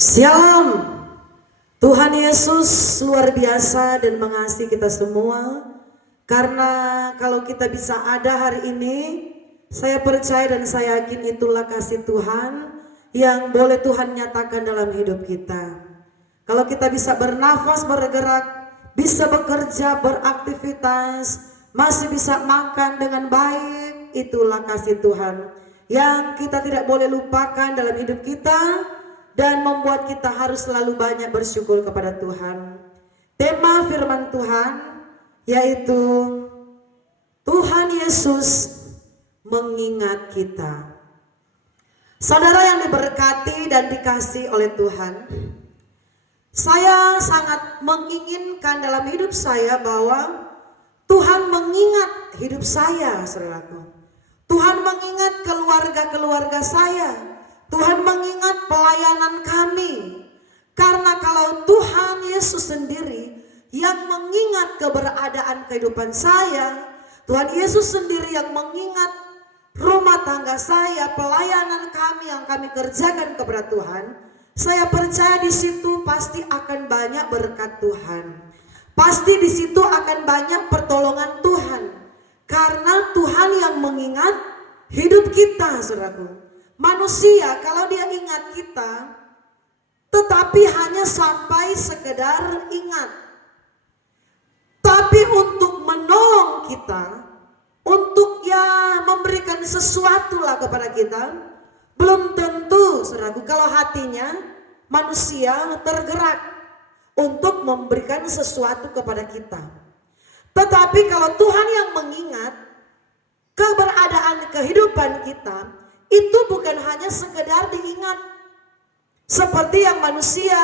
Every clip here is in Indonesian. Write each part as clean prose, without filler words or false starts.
Shalom. Tuhan Yesus luar biasa dan mengasihi kita semua. Karena kalau kita bisa ada hari ini, saya percaya dan saya yakin itulah kasih Tuhan yang boleh Tuhan nyatakan dalam hidup kita. Kalau kita bisa bernafas, bergerak, bisa bekerja, beraktivitas, masih bisa makan dengan baik, itulah kasih Tuhan yang kita tidak boleh lupakan dalam hidup kita dan membuat kita harus selalu banyak bersyukur kepada Tuhan. Tema firman Tuhan yaitu Tuhan Yesus mengingat kita. Saudara yang diberkati dan dikasihi oleh Tuhan, saya sangat menginginkan dalam hidup saya bahwa Tuhan mengingat hidup saya, saudaraku. Tuhan mengingat keluarga-keluarga saya. Tuhan mengingat pelayanan kami. Karena kalau Tuhan Yesus sendiri yang mengingat keberadaan kehidupan saya, Tuhan Yesus sendiri yang mengingat rumah tangga saya, pelayanan kami yang kami kerjakan kepada Tuhan, saya percaya di situ pasti akan banyak berkat Tuhan. Pasti di situ akan banyak pertolongan Tuhan. Karena Tuhan yang mengingat hidup kita, saudaraku. Manusia kalau dia ingat kita, tetapi hanya sampai sekedar ingat. Tapi untuk menolong kita, untuk memberikan sesuatu lah kepada kita, belum tentu, saudaraku, kalau hatinya manusia tergerak untuk memberikan sesuatu kepada kita. Tetapi kalau Tuhan yang mengingat keberadaan kehidupan kita, itu bukan hanya sekedar diingat seperti yang manusia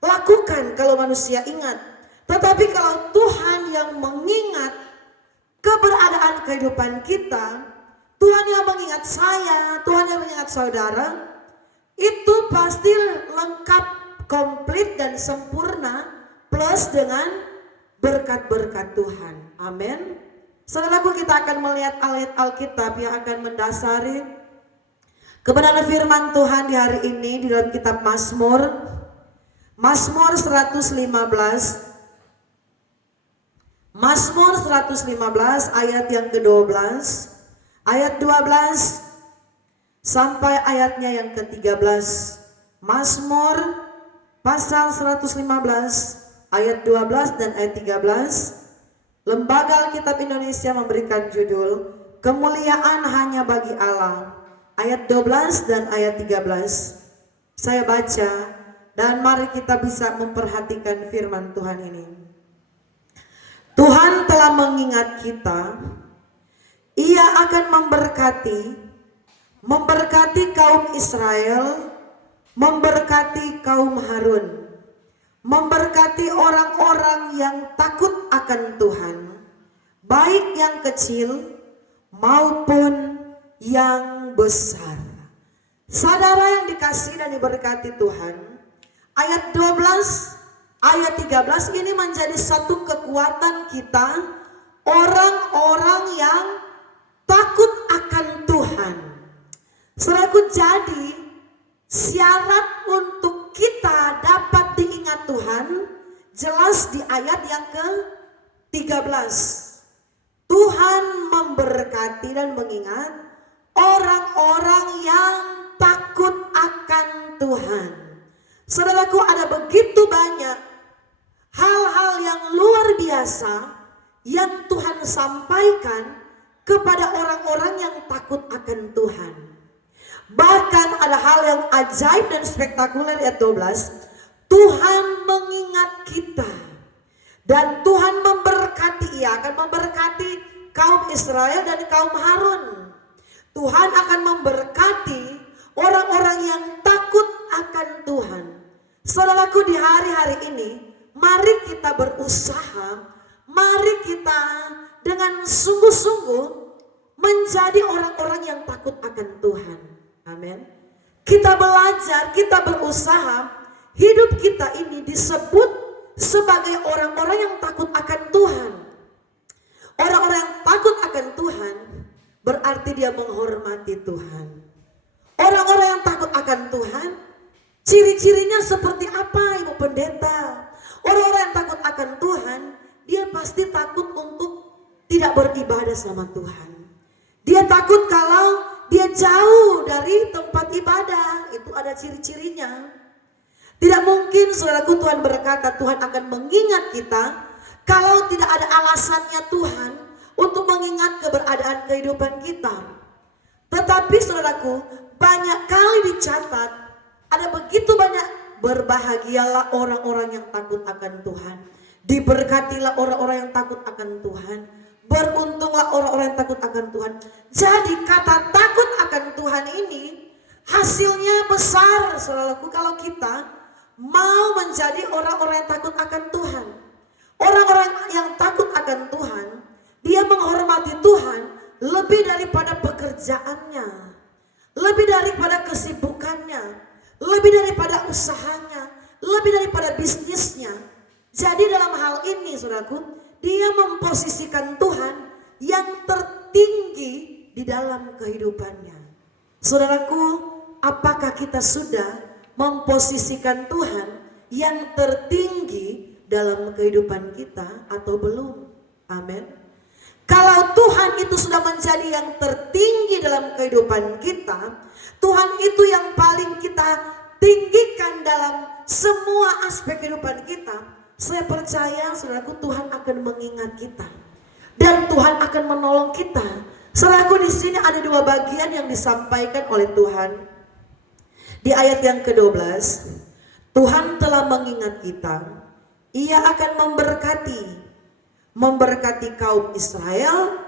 lakukan kalau manusia ingat. Tetapi kalau Tuhan yang mengingat keberadaan kehidupan kita, Tuhan yang mengingat saya, Tuhan yang mengingat saudara, itu pasti lengkap, komplit dan sempurna plus dengan berkat-berkat Tuhan. Amin. Saudaraku, kita akan melihat ayat Alkitab yang akan mendasari kebenaran firman Tuhan di hari ini di dalam kitab Mazmur. Mazmur 115. Mazmur 115 ayat yang ke-12, ayat 12 sampai ayatnya yang ke-13. Mazmur pasal 115 ayat 12 dan ayat 13. Lembaga Alkitab Indonesia memberikan judul Kemuliaan Hanya Bagi Allah, ayat 12 dan ayat 13. Saya baca dan mari kita bisa memperhatikan firman Tuhan ini. Tuhan telah mengingat kita, Ia akan memberkati kaum Israel, memberkati kaum Harun, memberkati orang-orang yang takut akan Tuhan, baik yang kecil maupun yang besar. Saudara yang dikasihi dan diberkati Tuhan, ayat 12, ayat 13 ini menjadi satu kekuatan kita, orang-orang yang takut akan Tuhan. Saudaraku, jadi syarat untuk kita dapat diingat Tuhan jelas di ayat yang ke-13. Tuhan memberkati dan mengingat orang-orang yang takut akan Tuhan. Saudaraku, ada begitu banyak hal-hal yang luar biasa yang Tuhan sampaikan kepada orang-orang yang takut akan Tuhan. Bahkan ada hal yang ajaib dan spektakuler, ayat 12. Tuhan mengingat kita dan Tuhan memberkati, Ia akan memberkati kaum Israel dan kaum Harun. Tuhan akan memberkati orang-orang yang takut akan Tuhan. Saudaraku, di hari-hari ini mari kita berusaha, mari kita dengan sungguh-sungguh menjadi orang-orang yang takut akan Tuhan. Amin. Kita belajar, kita berusaha, hidup kita ini disebut sebagai orang-orang yang takut akan Tuhan. Orang-orang yang takut akan Tuhan berarti dia menghormati Tuhan. Orang-orang yang takut akan Tuhan Ciri-cirinya seperti apa Ibu Pendeta? Orang-orang yang takut akan Tuhan, dia pasti takut untuk tidak beribadah sama Tuhan. Dia takut kalau dia jauh dari tempat ibadah. Itu ada ciri-cirinya. Tidak mungkin saudaraku Tuhan berkata Tuhan akan mengingat kita kalau tidak ada alasannya Tuhan untuk mengingat keberadaan kehidupan kita. Tetapi saudaraku, banyak kali dicatat ada begitu banyak berbahagialah orang-orang yang takut akan Tuhan. Diberkatilah orang-orang yang takut akan Tuhan. Beruntunglah orang-orang yang takut akan Tuhan. Jadi kata takut akan Tuhan ini hasilnya besar saudaraku kalau kita mau menjadi orang-orang yang takut akan Tuhan. Orang-orang yang takut akan Tuhan, dia menghormati Tuhan lebih daripada pekerjaannya, lebih daripada kesibukannya, lebih daripada usahanya, lebih daripada bisnisnya. Jadi dalam hal ini saudaraku, dia memposisikan Tuhan yang tertinggi di dalam kehidupannya. Saudaraku, apakah kita sudah memposisikan Tuhan yang tertinggi dalam kehidupan kita atau belum? Amin. Kalau Tuhan itu sudah menjadi yang tertinggi dalam kehidupan kita, Tuhan itu yang paling kita tinggikan dalam semua aspek kehidupan kita, saya percaya saudaraku Tuhan akan mengingat kita dan Tuhan akan menolong kita. Saudaraku, di sini ada dua bagian yang disampaikan oleh Tuhan. Di ayat yang ke-12, Tuhan telah mengingat kita. Ia akan memberkati kaum Israel,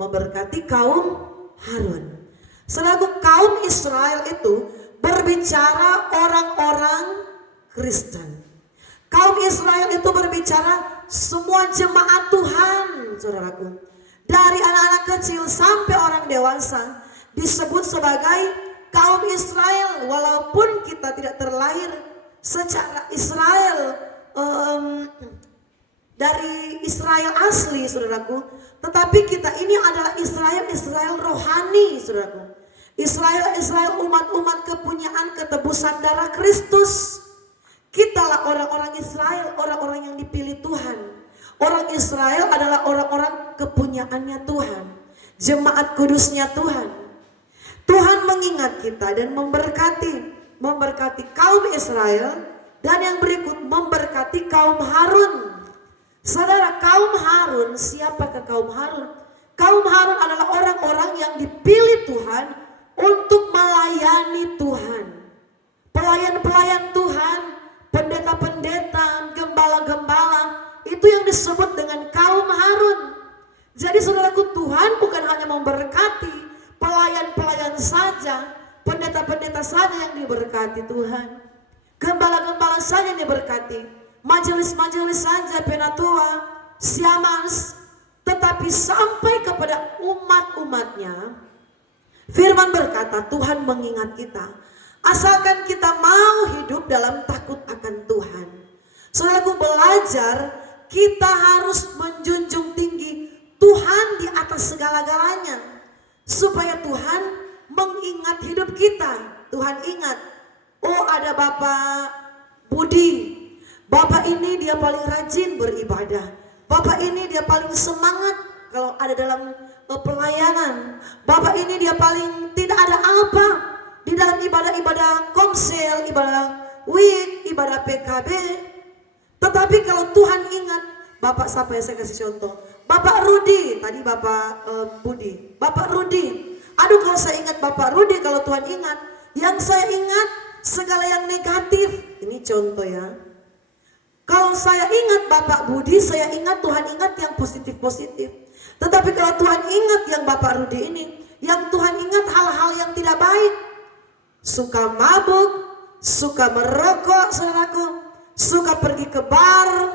memberkati kaum Harun. Saudaraku, kaum Israel itu berbicara orang-orang Kristen. Kaum Israel itu berbicara semua jemaat Tuhan, saudaraku. Dari anak-anak kecil sampai orang dewasa disebut sebagai kaum Israel. Walaupun kita tidak terlahir secara Israel, dari Israel asli, saudaraku. Tetapi kita ini adalah Israel rohani, saudaraku. Israel umat-umat kepunyaan ketebusan darah Kristus. Kitalah orang-orang Israel, orang-orang yang dipilih Tuhan. Orang Israel adalah orang-orang kepunyaannya Tuhan, jemaat kudusnya Tuhan. Tuhan mengingat kita dan memberkati kaum Israel, dan yang berikut memberkati kaum Harun. Saudara, kaum Harun, siapakah kaum Harun? Kaum Harun adalah orang-orang yang dipilih Tuhan untuk melayani Tuhan. Pelayan-pelayan Tuhan, pendeta-pendeta, gembala-gembala, itu yang disebut dengan kaum Harun. Jadi saudaraku, Tuhan bukan hanya memberkati pelayan-pelayan saja, pendeta-pendeta saja yang diberkati Tuhan, gembala-gembala saja yang diberkati, majelis-majelis saja, penatua, siamas, tetapi sampai kepada umat-umatnya. Firman berkata Tuhan mengingat kita, asalkan kita mau hidup dalam takut akan Tuhan. Saudaraku, belajar kita harus menjunjung tinggi Tuhan di atas segala-galanya, supaya Tuhan mengingat hidup kita. Tuhan ingat, oh ada Bapak Budi, Bapak ini dia paling rajin beribadah, Bapak ini dia paling semangat kalau ada dalam pelayanan, Bapak ini dia paling tidak ada apa di dalam ibadah-ibadah komsel, ibadah WIK, ibadah PKB. Tetapi kalau Tuhan ingat, Bapak siapa yang saya kasih contoh? Bapak Rudi, tadi Bapak Budi, Bapak Rudi. Aduh, kalau saya ingat Bapak Rudi, kalau Tuhan ingat, yang saya ingat segala yang negatif. Ini contoh ya. Kalau saya ingat Bapak Budi, saya ingat Tuhan ingat yang positif-positif. Tetapi kalau Tuhan ingat yang Bapak Rudi ini, yang Tuhan ingat hal-hal yang tidak baik. Suka mabuk, suka merokok, saudaraku, suka pergi ke bar,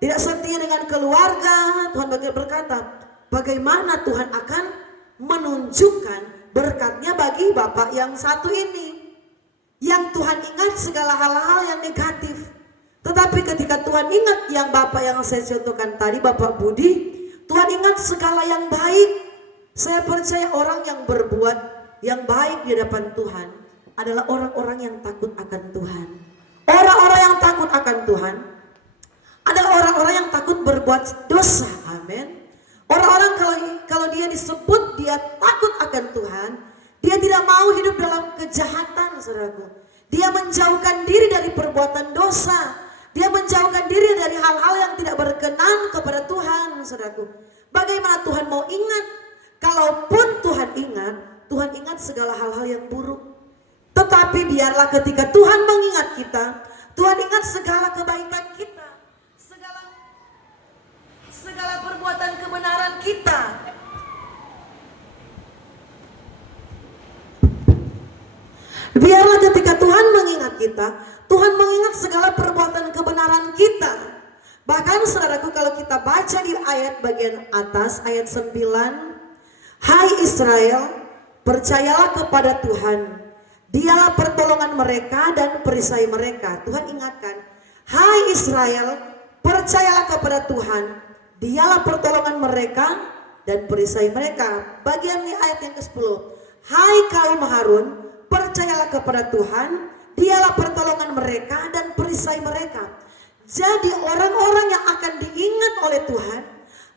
tidak setia dengan keluarga. Tuhan berkata, bagaimana Tuhan akan menunjukkan berkatnya bagi Bapak yang satu ini, yang Tuhan ingat segala hal-hal yang negatif. Tetapi ketika Tuhan ingat yang Bapak yang saya contohkan tadi, Bapak Budi, Tuhan ingat segala yang baik. Saya percaya orang yang berbuat yang baik di hadapan Tuhan adalah orang-orang yang takut akan Tuhan. akan Tuhan adalah orang-orang yang takut berbuat dosa. Amin. Orang-orang kalau dia disebut dia takut akan Tuhan, dia tidak mau hidup dalam kejahatan, saudaraku. Dia menjauhkan diri dari perbuatan dosa. Dia menjauhkan diri dari hal-hal yang tidak berkenan kepada Tuhan, saudaraku. Bagaimana Tuhan mau ingat? Kalaupun Tuhan ingat segala hal-hal yang buruk. Tetapi biarlah ketika Tuhan mengingat kita, Tuhan ingat segala kebaikan kita, segala perbuatan kebenaran kita. Biarlah ketika Tuhan mengingat kita, Tuhan mengingat segala perbuatan kebenaran kita. Bahkan saudaraku, kalau kita baca di ayat bagian atas, ayat 9, hai Israel, percayalah kepada Tuhan, dialah pertolongan mereka dan perisai mereka. Tuhan ingatkan, hai Israel, percayalah kepada Tuhan, dialah pertolongan mereka dan perisai mereka. Bagian di ayat yang ke-10, hai kaum Harun, percayalah kepada Tuhan, dialah pertolongan mereka dan perisai mereka. Jadi orang-orang yang akan diingat oleh Tuhan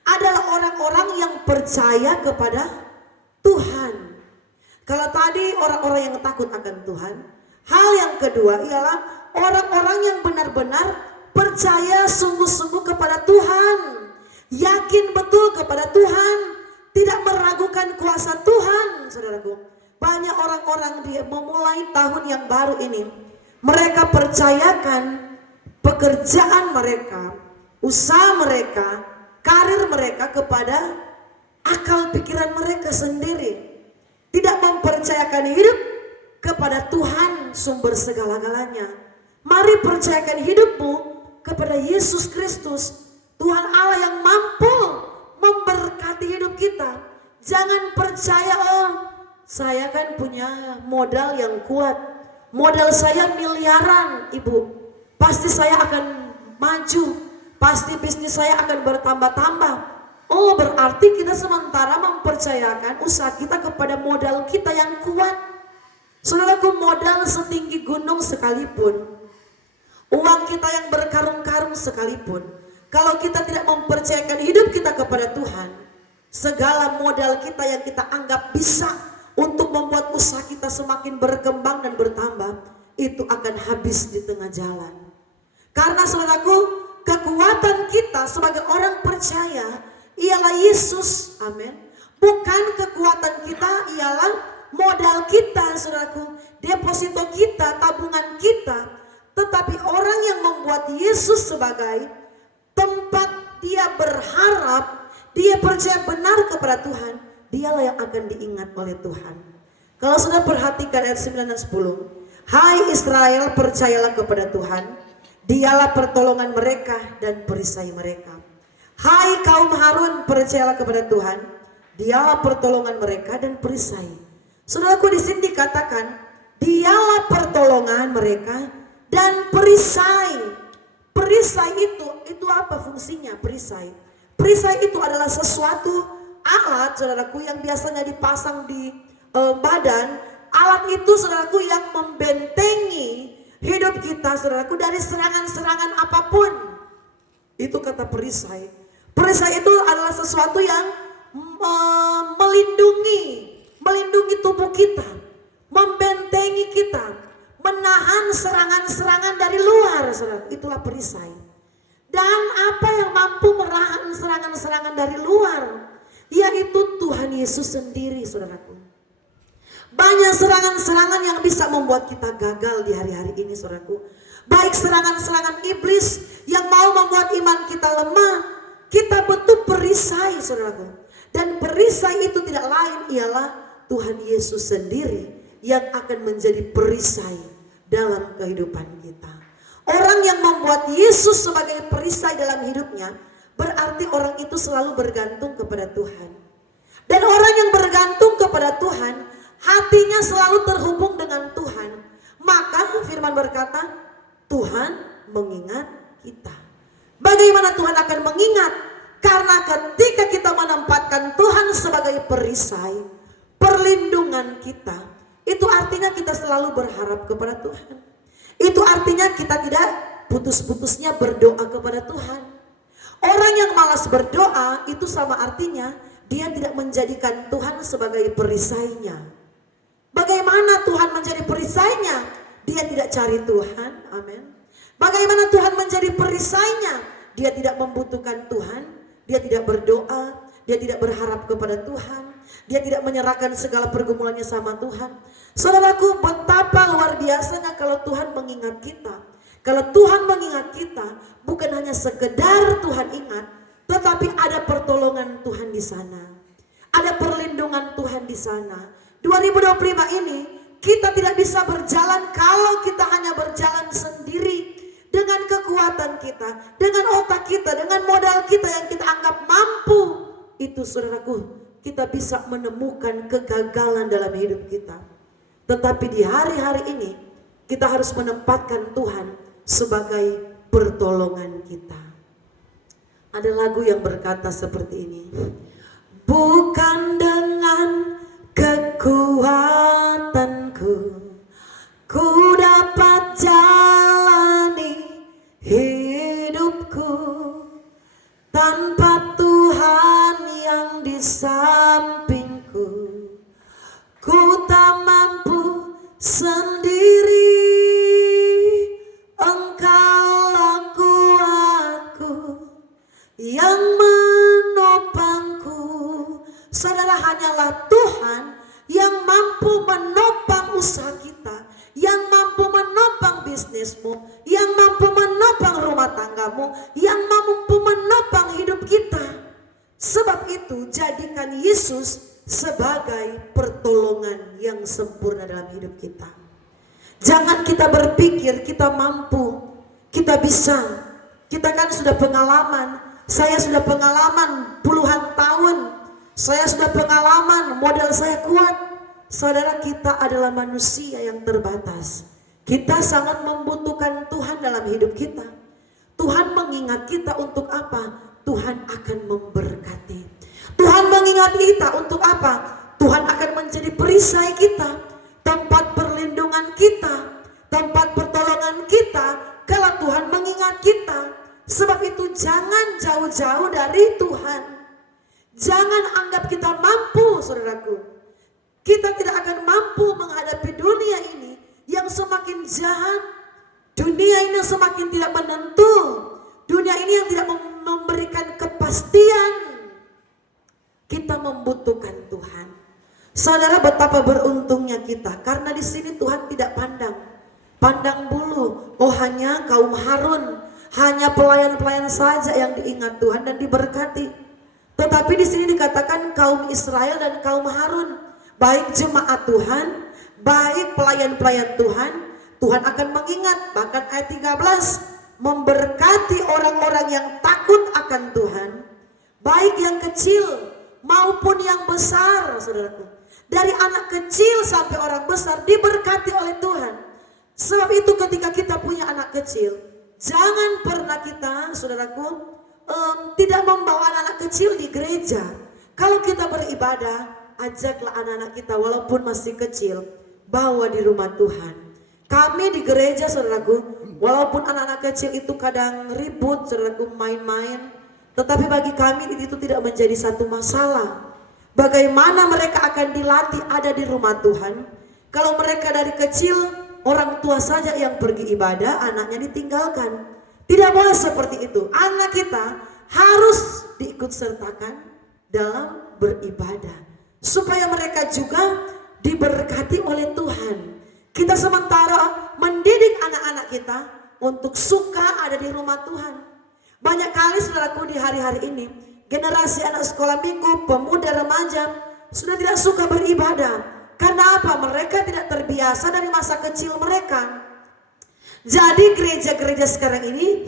adalah orang-orang yang percaya kepada Tuhan. Kalau tadi orang-orang yang takut akan Tuhan, hal yang kedua ialah orang-orang yang benar-benar percaya sungguh-sungguh kepada Tuhan, yakin betul kepada Tuhan, tidak meragukan kuasa Tuhan, saudaraku. Banyak orang-orang dia memulai tahun yang baru ini, mereka percayakan pekerjaan mereka, usaha mereka, karir mereka kepada akal pikiran mereka sendiri. Tidak mempercayakan hidup kepada Tuhan sumber segala-galanya. Mari percayakan hidupmu kepada Yesus Kristus, Tuhan Allah yang mampu memberkati hidup kita. Jangan percaya, oh saya kan punya modal yang kuat, modal saya miliaran, ibu, pasti saya akan maju, pasti bisnis saya akan bertambah-tambah. Oh berarti kita sementara mempercayakan usaha kita kepada modal kita yang kuat. Saudaraku, modal setinggi gunung sekalipun, uang kita yang berkarung-karung sekalipun, kalau kita tidak mempercayakan hidup kita kepada Tuhan, segala modal kita yang kita anggap bisa untuk membuat usaha kita semakin berkembang dan bertambah, itu akan habis di tengah jalan. Karena saudaraku, kekuatan kita sebagai orang percaya ialah Yesus, amin. Bukan kekuatan kita ialah modal kita, saudaraku, deposito kita, tabungan kita. Tetapi orang yang membuat Yesus sebagai tempat dia berharap, dia percaya benar kepada Tuhan, dialah yang akan diingat oleh Tuhan. Kalau sudah perhatikan ayat 9 dan 10, hai Israel, percayalah kepada Tuhan, dialah pertolongan mereka dan perisai mereka. Hai kaum Harun, percayalah kepada Tuhan, dialah pertolongan mereka dan perisai. Saudaraku, di sini dikatakan dialah pertolongan mereka dan perisai. Perisai itu apa fungsinya? Perisai itu adalah sesuatu alat, saudaraku, yang biasanya dipasang di badan. Alat itu, saudaraku, yang membentengi hidup kita, saudaraku, dari serangan-serangan apapun. Itu kata perisai. Perisai itu adalah sesuatu yang melindungi tubuh kita, membentengi kita, menahan serangan-serangan dari luar, saudara. Itulah perisai. Dan apa yang mampu menahan serangan-serangan dari luar? Yaitu Tuhan Yesus sendiri, saudaraku. Banyak serangan-serangan yang bisa membuat kita gagal di hari-hari ini, saudaraku. Baik serangan-serangan iblis yang mau membuat iman kita lemah, kita butuh perisai, saudaraku. Dan perisai itu tidak lain ialah Tuhan Yesus sendiri yang akan menjadi perisai dalam kehidupan kita. Orang yang membuat Yesus sebagai perisai dalam hidupnya, berarti orang itu selalu bergantung kepada Tuhan. Dan orang yang bergantung kepada Tuhan, hatinya selalu terhubung dengan Tuhan. Maka firman berkata, Tuhan mengingat kita. Bagaimana Tuhan akan mengingat? Karena ketika kita menempatkan Tuhan sebagai perisai, perlindungan kita, itu artinya kita selalu berharap kepada Tuhan. Itu artinya kita tidak putus seputus-putusnya berdoa kepada Tuhan. Orang yang malas berdoa itu sama artinya dia tidak menjadikan Tuhan sebagai perisainya. Bagaimana Tuhan menjadi perisainya? Dia tidak cari Tuhan, amin. Bagaimana Tuhan menjadi perisainya? Dia tidak membutuhkan Tuhan, dia tidak berdoa, dia tidak berharap kepada Tuhan, dia tidak menyerahkan segala pergumulannya sama Tuhan. Saudaraku, betapa luar biasanya kalau Tuhan mengingat kita. Kalau Tuhan mengingat kita, bukan hanya sekedar Tuhan ingat, tetapi ada pertolongan Tuhan di sana. Ada perlindungan Tuhan di sana. 2025 ini kita tidak bisa berjalan kalau kita hanya berjalan sendiri dengan kekuatan kita, dengan otak kita, dengan modal kita yang kita anggap mampu. Itu saudaraku, kita bisa menemukan kegagalan dalam hidup kita. Tetapi di hari-hari ini kita harus menempatkan Tuhan sebagai pertolongan kita. Ada lagu yang berkata seperti ini. Bukan dengan kekuatanku ku dapat jalani hidupku, tanpa Tuhan yang di sampingku ku tak mampu sendiri. Engkaulah kuatku yang menopangku. Saudara, hanyalah Tuhan yang mampu menopang usaha kita, yang mampu menopang bisnismu, yang mampu menopang rumah tanggamu, yang mampu menopang hidup kita. Sebab itu jadikan Yesus sebagai pertolongan yang sempurna dalam hidup kita. Jangan kita berpikir kita mampu, kita bisa. Kita kan sudah pengalaman, saya sudah pengalaman puluhan tahun, saya sudah pengalaman, modal saya kuat. Saudara, kita adalah manusia yang terbatas. Kita sangat membutuhkan Tuhan dalam hidup kita. Tuhan mengingat kita untuk apa? Tuhan akan memberkati. Tuhan mengingat kita untuk apa? Tuhan akan menjadi perisai kita, tempat perlindungan kita, tempat pertolongan kita kalau Tuhan mengingat kita. Sebab itu jangan jauh-jauh dari Tuhan. Jangan anggap kita mampu, saudaraku. Kita tidak akan mampu menghadapi dunia ini yang semakin jahat, dunia ini yang semakin tidak menentu, dunia ini yang tidak memberikan kepastian. Kita membutuhkan Tuhan. Saudara, betapa beruntungnya kita, karena di sini Tuhan tidak pandang bulu. Oh, hanya kaum Harun, hanya pelayan-pelayan saja yang diingat Tuhan dan diberkati. Tetapi di sini dikatakan kaum Israel dan kaum Harun, baik jemaat Tuhan, baik pelayan-pelayan Tuhan, Tuhan akan mengingat. Bahkan ayat 13, memberkati orang-orang yang takut akan Tuhan, baik yang kecil maupun yang besar, saudaraku. Dari anak kecil sampai orang besar diberkati oleh Tuhan. Sebab itu ketika kita punya anak kecil, jangan pernah kita, saudaraku, tidak membawa anak-anak kecil di gereja. Kalau kita beribadah, ajaklah anak-anak kita walaupun masih kecil, bawa di rumah Tuhan. Kami di gereja, saudaraku, walaupun anak-anak kecil itu kadang ribut, saudaraku, main-main, tetapi bagi kami itu tidak menjadi satu masalah. Bagaimana mereka akan dilatih ada di rumah Tuhan kalau mereka dari kecil orang tua saja yang pergi ibadah, anaknya ditinggalkan. Tidak boleh seperti itu. Anak kita harus diikut sertakan dalam beribadah supaya mereka juga diberkati oleh Tuhan. Kita sementara mendidik anak-anak kita untuk suka ada di rumah Tuhan. Banyak kali, saudaraku, di hari-hari ini generasi anak sekolah minggu, pemuda, remaja sudah tidak suka beribadah. Karena apa? Mereka tidak terbiasa dari masa kecil mereka. Jadi gereja-gereja sekarang ini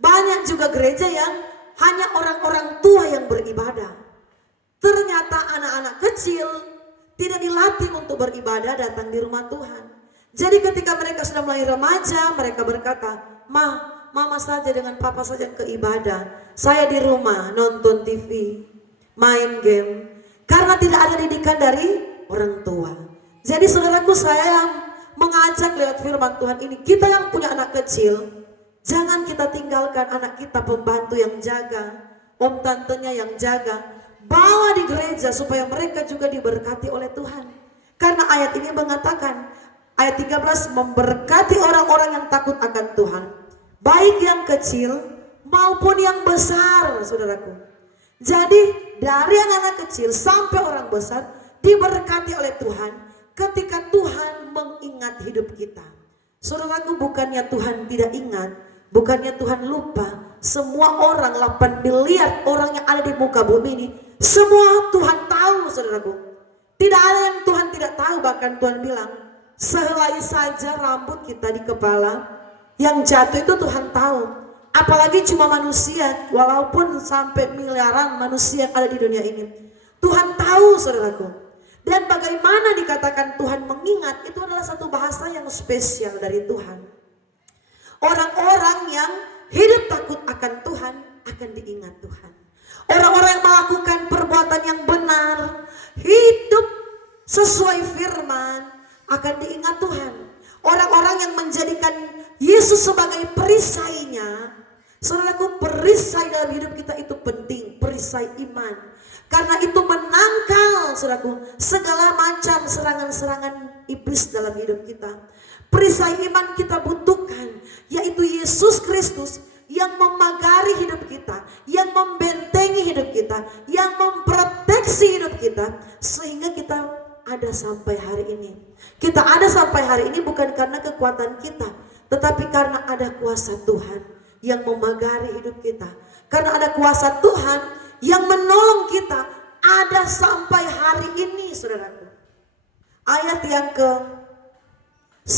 banyak juga gereja yang hanya orang-orang tua yang beribadah. Ternyata anak-anak kecil tidak dilatih untuk beribadah datang di rumah Tuhan. Jadi ketika mereka sudah mulai remaja, mereka berkata, mama saja dengan papa saja ke ibadah, saya di rumah nonton TV, main game, karena tidak ada didikan dari orang tua. Jadi saudaraku, saya yang mengajak lewat firman Tuhan ini, kita yang punya anak kecil, Jangan kita tinggalkan anak kita pembantu yang jaga, om tantenya yang jaga. Bawa di gereja supaya mereka juga diberkati oleh Tuhan. Karena ayat ini mengatakan, ayat 13, memberkati orang-orang yang takut akan Tuhan, baik yang kecil maupun yang besar, saudaraku. Jadi dari anak-anak kecil sampai orang besar diberkati oleh Tuhan ketika Tuhan mengingat hidup kita. Saudaraku, bukannya Tuhan tidak ingat, bukannya Tuhan lupa. Semua orang, 8 miliar orang yang ada di muka bumi ini, semua Tuhan tahu, saudaraku. Tidak ada yang Tuhan tidak tahu. Bahkan Tuhan bilang, sehelai saja rambut kita di kepala yang jatuh itu Tuhan tahu. Apalagi cuma manusia, walaupun sampai miliaran manusia yang ada di dunia ini, Tuhan tahu, saudaraku. Dan bagaimana dikatakan Tuhan mengingat, itu adalah satu bahasa yang spesial dari Tuhan. Orang-orang yang hidup takut akan Tuhan akan diingat Tuhan. Orang-orang yang melakukan perbuatan yang benar, hidup sesuai firman, akan diingat Tuhan. Orang-orang yang menjadikan Yesus sebagai perisainya, saudaraku, perisai dalam hidup kita itu penting, perisai iman. Karena itu menangkal, saudaraku, segala macam serangan-serangan iblis dalam hidup kita. Perisai iman kita butuhkan, yaitu Yesus Kristus yang memagari hidup kita, yang membentengi hidup kita, yang memproteksi hidup kita, sehingga kita ada sampai hari ini. Kita ada sampai hari ini bukan karena kekuatan kita, tetapi karena ada kuasa Tuhan yang memagari hidup kita. Karena ada kuasa Tuhan yang menolong kita ada sampai hari ini, saudaraku. Ayat yang ke-11.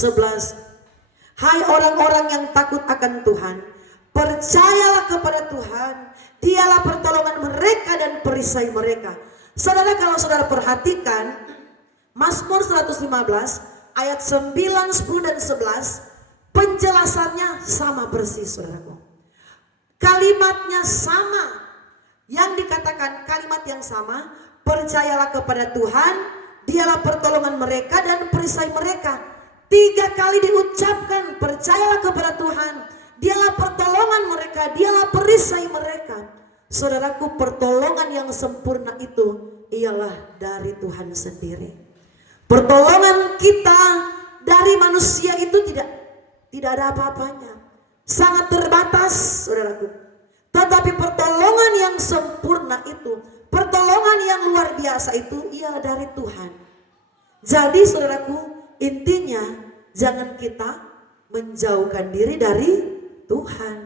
Hai orang-orang yang takut akan Tuhan, percayalah kepada Tuhan, dialah pertolongan mereka dan perisai mereka. Saudara, kalau saudara perhatikan Mazmur 115 ayat 9, 10 dan 11, penjelasannya sama persis, saudaraku. Kalimatnya sama. Yang dikatakan kalimat yang sama, percayalah kepada Tuhan, dialah pertolongan mereka dan perisai mereka. 3 kali diucapkan, percayalah kepada Tuhan, dialah pertolongan mereka, dialah perisai mereka. Saudaraku, pertolongan yang sempurna itu ialah dari Tuhan sendiri. Pertolongan kita dari manusia itu tidak ada apa-apanya, sangat terbatas, saudaraku. Tetapi pertolongan yang sempurna itu, pertolongan yang luar biasa itu ialah dari Tuhan. Jadi saudaraku, intinya jangan kita menjauhkan diri dari Tuhan.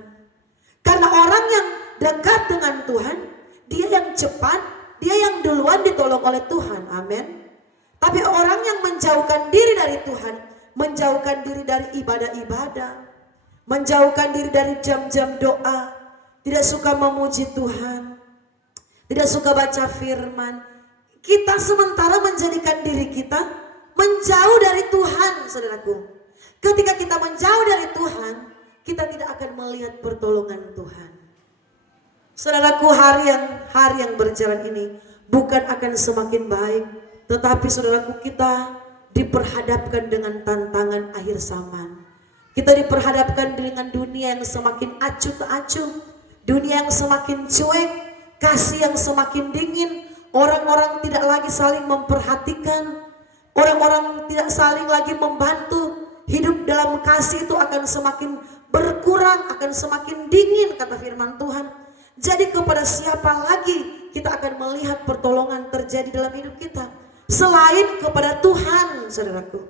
Karena orang yang dekat dengan Tuhan, dia yang cepat, dia yang duluan ditolong oleh Tuhan. Amin. Tapi orang yang menjauhkan diri dari Tuhan, menjauhkan diri dari ibadah-ibadah, menjauhkan diri dari jam-jam doa, tidak suka memuji Tuhan, tidak suka baca firman, kita sementara menjadikan diri kita menjauh dari Tuhan, saudaraku. Ketika kita menjauh dari Tuhan, kita tidak akan melihat pertolongan Tuhan. Saudaraku, hari yang berjalan ini bukan akan semakin baik, tetapi saudaraku, kita diperhadapkan dengan tantangan akhir zaman. Kita diperhadapkan dengan dunia yang semakin acuh tak acuh, dunia yang semakin cuek, kasih yang semakin dingin, orang-orang tidak lagi saling memperhatikan, orang-orang tidak saling lagi membantu. Hidup dalam kasih itu akan semakin berkurang, akan semakin dingin, kata firman Tuhan. Jadi kepada siapa lagi kita akan melihat pertolongan terjadi dalam hidup kita selain kepada Tuhan, saudaraku.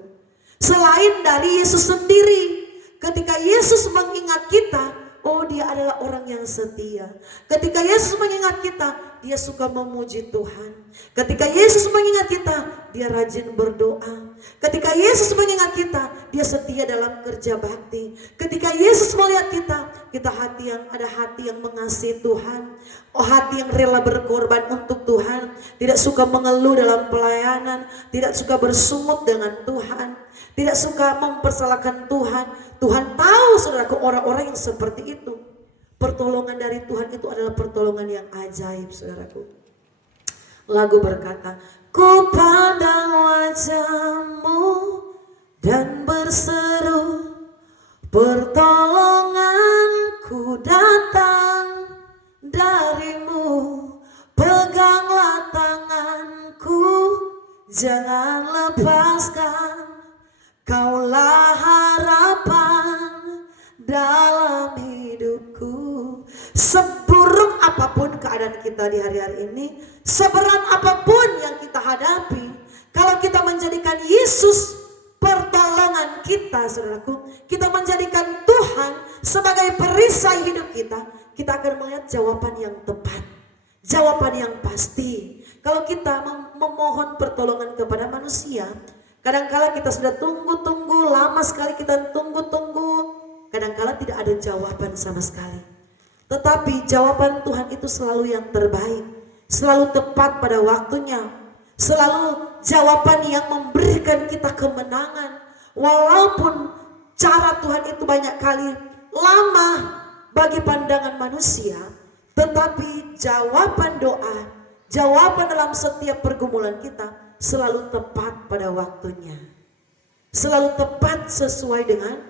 Selain dari Yesus sendiri. Ketika Yesus mengingat kita, oh, dia adalah orang yang setia. Ketika Yesus mengingat kita, dia suka memuji Tuhan. Ketika Yesus mengingat kita, dia rajin berdoa. Ketika Yesus mengingat kita, dia setia dalam kerja bakti. Ketika Yesus melihat kita ada hati yang mengasihi Tuhan. Oh, hati yang rela berkorban untuk Tuhan. Tidak suka mengeluh dalam pelayanan. Tidak suka bersungut dengan Tuhan. Tidak suka mempersalahkan Tuhan. Tuhan tahu, saudaraku, orang-orang yang seperti itu. Pertolongan dari Tuhan itu adalah pertolongan yang ajaib, saudaraku. Lagu berkata, ku pandang wajahmu dan berseru, pertolongan keadaan kita di hari-hari ini, seberat apapun yang kita hadapi, kalau kita menjadikan Yesus pertolongan kita, saudaraku, kita menjadikan Tuhan sebagai perisai hidup kita akan melihat jawaban yang tepat, jawaban yang pasti. Kalau kita memohon pertolongan kepada manusia, kadangkala kita sudah tunggu-tunggu, lama sekali kita tunggu-tunggu, kadangkala tidak ada jawaban sama sekali. Tetapi jawaban Tuhan itu selalu yang terbaik, selalu tepat pada waktunya, selalu jawaban yang memberikan kita kemenangan. Walaupun cara Tuhan itu banyak kali lama bagi pandangan manusia, tetapi jawaban doa, jawaban dalam setiap pergumulan kita selalu tepat pada waktunya, selalu tepat sesuai dengan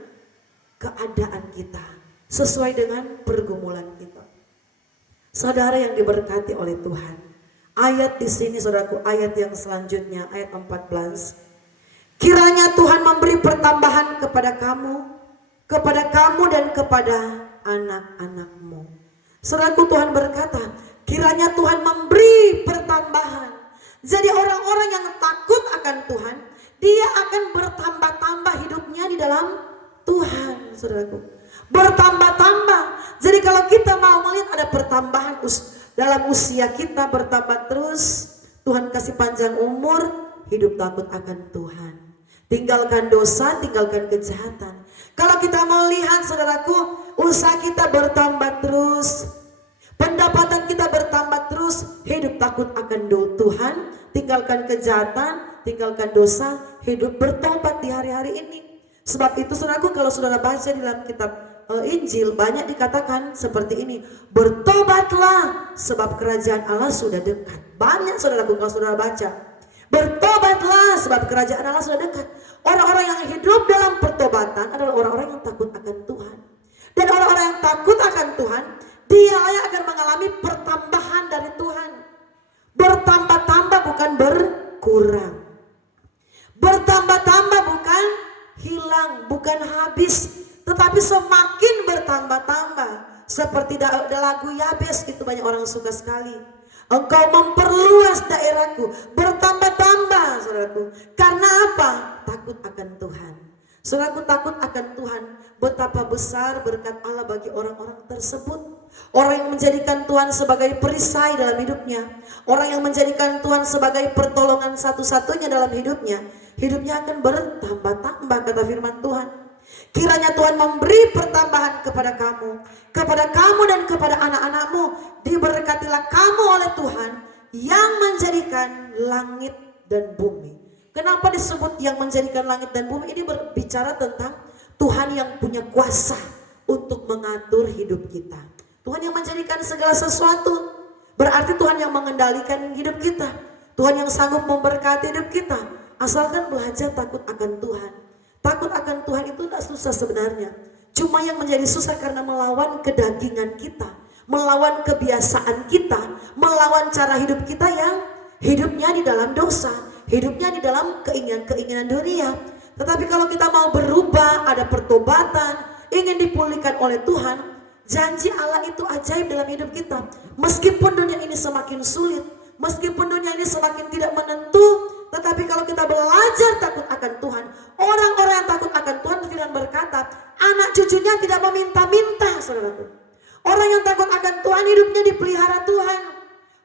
keadaan kita, sesuai dengan pergumulan kita. Saudara yang diberkati oleh Tuhan, ayat di sini saudaraku, ayat yang selanjutnya, ayat 14. Kiranya Tuhan memberi pertambahan kepada kamu dan kepada anak-anakmu. Saudaraku, Tuhan berkata, kiranya Tuhan memberi pertambahan. Jadi orang-orang yang takut akan Tuhan, dia akan bertambah-tambah hidupnya di dalam Tuhan, saudaraku. Bertambah-tambah. Jadi kalau kita mau melihat ada pertambahan dalam usia kita bertambah terus, Tuhan kasih panjang umur, hidup takut akan Tuhan. Tinggalkan dosa, tinggalkan kejahatan. Kalau kita mau lihat, saudaraku, usaha kita bertambah terus, pendapatan kita bertambah terus, hidup takut akan Tuhan, tinggalkan kejahatan, tinggalkan dosa, hidup bertobat di hari-hari ini. Sebab itu saudaraku, kalau saudara baca di dalam kitab Injil, banyak dikatakan seperti ini, bertobatlah sebab kerajaan Allah sudah dekat. Banyak saudaraku kalau saudara baca, bertobatlah sebab kerajaan Allah sudah dekat. Orang-orang yang hidup dalam pertobatan adalah orang-orang yang takut akan Tuhan. Dan orang-orang yang takut akan Tuhan, dia yang akan mengalami pertambahan dari Tuhan. Bertambah-tambah bukan berkurang. Bertambah-tambah bukan hilang, bukan habis, tetapi semakin bertambah-tambah. Seperti lagu Yabes, itu banyak orang suka sekali. Engkau memperluas daerahku, bertambah-tambah, saudaraku. Karena apa? Takut akan Tuhan. Saudaraku, takut akan Tuhan, betapa besar berkat Allah bagi orang-orang tersebut. Orang yang menjadikan Tuhan sebagai perisai dalam hidupnya, orang yang menjadikan Tuhan sebagai pertolongan satu-satunya dalam hidupnya, hidupnya akan bertambah-tambah, kata firman Tuhan. Kiranya Tuhan memberi pertambahan kepada kamu dan kepada anak-anakmu. Diberkatilah kamu oleh Tuhan yang menjadikan langit dan bumi. Kenapa disebut yang menjadikan langit dan bumi? Ini berbicara tentang Tuhan yang punya kuasa untuk mengatur hidup kita. Tuhan yang menjadikan segala sesuatu. Berarti Tuhan yang mengendalikan hidup kita. Tuhan yang sanggup memberkati hidup kita. Asalkan belajar takut akan Tuhan. Takut akan Tuhan itu tidak susah sebenarnya. Cuma yang menjadi susah karena melawan kedagingan kita, melawan kebiasaan kita, melawan cara hidup kita yang hidupnya di dalam dosa, hidupnya di dalam keinginan-keinginan dunia. Tetapi kalau kita mau berubah, ada pertobatan, ingin dipulihkan oleh Tuhan, janji Allah itu ajaib dalam hidup kita. Meskipun dunia ini semakin sulit, meskipun dunia ini semakin tidak menentu, tetapi kalau kita belajar takut akan Tuhan, orang-orang yang takut akan Tuhan, firman berkata, anak cucunya tidak meminta-minta, saudaraku. Orang yang takut akan Tuhan hidupnya dipelihara Tuhan.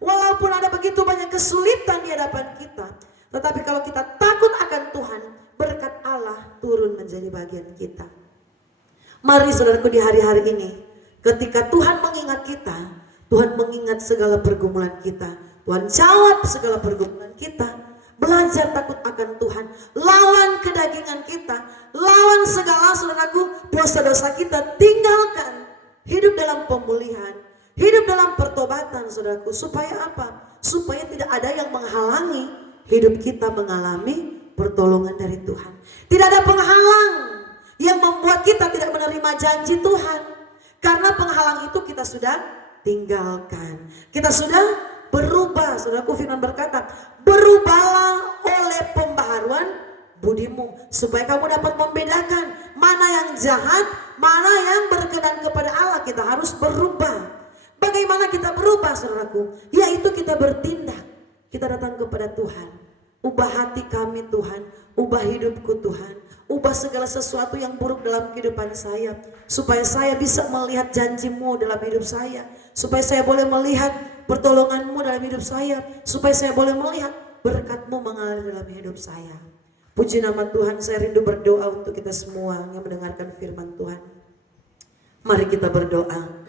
Walaupun ada begitu banyak kesulitan di hadapan kita, tetapi kalau kita takut akan Tuhan, berkat Allah turun menjadi bagian kita. Mari saudaraku, di hari-hari ini, ketika Tuhan mengingat kita, Tuhan mengingat segala pergumulan kita, Tuhan jawab segala pergumulan kita. Belajar takut akan Tuhan, lawan kedagingan kita, lawan segala, saudaraku, dosa-dosa kita, tinggalkan. Hidup dalam pemulihan, hidup dalam pertobatan, saudaraku. Supaya apa? Supaya tidak ada yang menghalangi hidup kita mengalami pertolongan dari Tuhan. Tidak ada penghalang yang membuat kita tidak menerima janji Tuhan. Karena penghalang itu kita sudah tinggalkan. Kita sudah berubah. Saudaraku, firman berkata, berubahlah oleh pembaharuan budimu, supaya kamu dapat membedakan mana yang jahat, mana yang berkenan kepada Allah. Kita harus berubah. Bagaimana kita berubah saudaraku? Yaitu kita bertindak. Kita datang kepada Tuhan. Ubah hati kami Tuhan, ubah hidupku Tuhan, ubah segala sesuatu yang buruk dalam kehidupan saya, supaya saya bisa melihat janji-Mu dalam hidup saya, supaya saya boleh melihat pertolongan-Mu dalam hidup saya, supaya saya boleh melihat berkat-Mu mengalir dalam hidup saya. Puji nama Tuhan, saya rindu berdoa untuk kita semua yang mendengarkan firman Tuhan. Mari kita berdoa.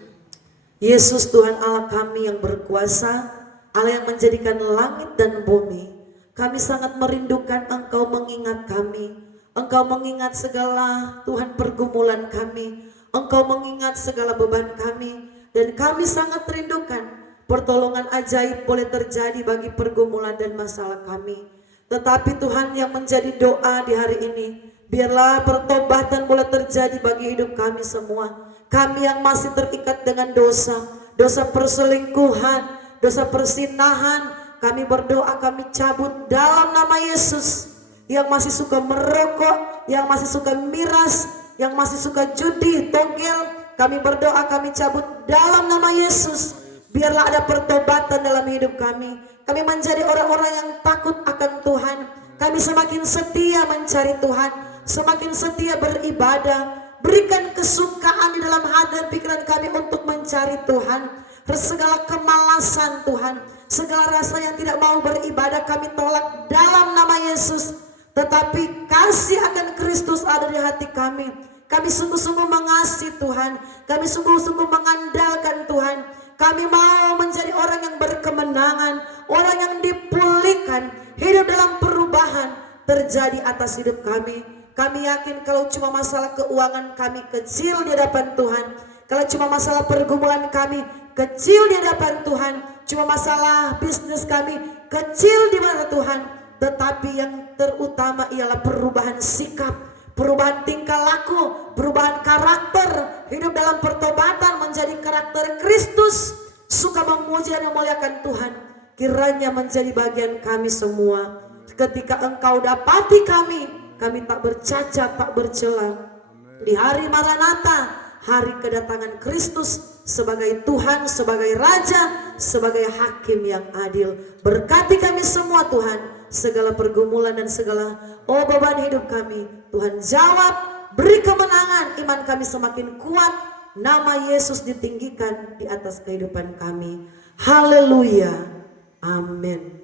Yesus Tuhan Allah kami yang berkuasa, Allah yang menjadikan langit dan bumi. Kami sangat merindukan Engkau mengingat kami. Engkau mengingat segala Tuhan pergumulan kami. Engkau mengingat segala beban kami. Dan kami sangat rindukan pertolongan ajaib boleh terjadi bagi pergumulan dan masalah kami. Tetapi Tuhan yang menjadi doa di hari ini, biarlah pertobatan boleh terjadi bagi hidup kami semua. Kami yang masih terikat dengan dosa, dosa perselingkuhan, dosa persinahan, kami berdoa, kami cabut dalam nama Yesus. Yang masih suka merokok, yang masih suka miras, yang masih suka judi, togel, kami berdoa, kami cabut dalam nama Yesus. Biarlah ada pertobatan dalam hidup kami. Kami menjadi orang-orang yang takut akan Tuhan. Kami semakin setia mencari Tuhan, semakin setia beribadah. Berikan kesukaan di dalam hati dan pikiran kami untuk mencari Tuhan. Segala kemalasan Tuhan, segala rasa yang tidak mau beribadah kami tolak dalam nama Yesus. Tetapi kasih akan Kristus ada di hati kami. Kami sungguh-sungguh mengasihi Tuhan. Kami sungguh-sungguh mengandalkan Tuhan. Kami mau menjadi orang yang berkemenangan, orang yang dipulihkan, hidup dalam perubahan terjadi atas hidup kami. Kami yakin kalau cuma masalah keuangan kami kecil di hadapan Tuhan, kalau cuma masalah pergumulan kami kecil di hadapan Tuhan, cuma masalah bisnis kami kecil di mata Tuhan, tetapi yang terutama ialah perubahan sikap, perubahan tingkah laku, perubahan karakter, hidup dalam pertobatan menjadi karakter Kristus, suka memuji dan memuliakan Tuhan. Kiranya menjadi bagian kami semua. Ketika Engkau dapati kami tak bercacat, tak bercela. Di hari Maranatha, hari kedatangan Kristus sebagai Tuhan, sebagai Raja, sebagai Hakim yang adil. Berkati kami semua Tuhan, segala pergumulan dan segala beban hidup kami Tuhan jawab, beri kemenangan, iman kami semakin kuat, nama Yesus ditinggikan di atas kehidupan kami. Haleluya, amin.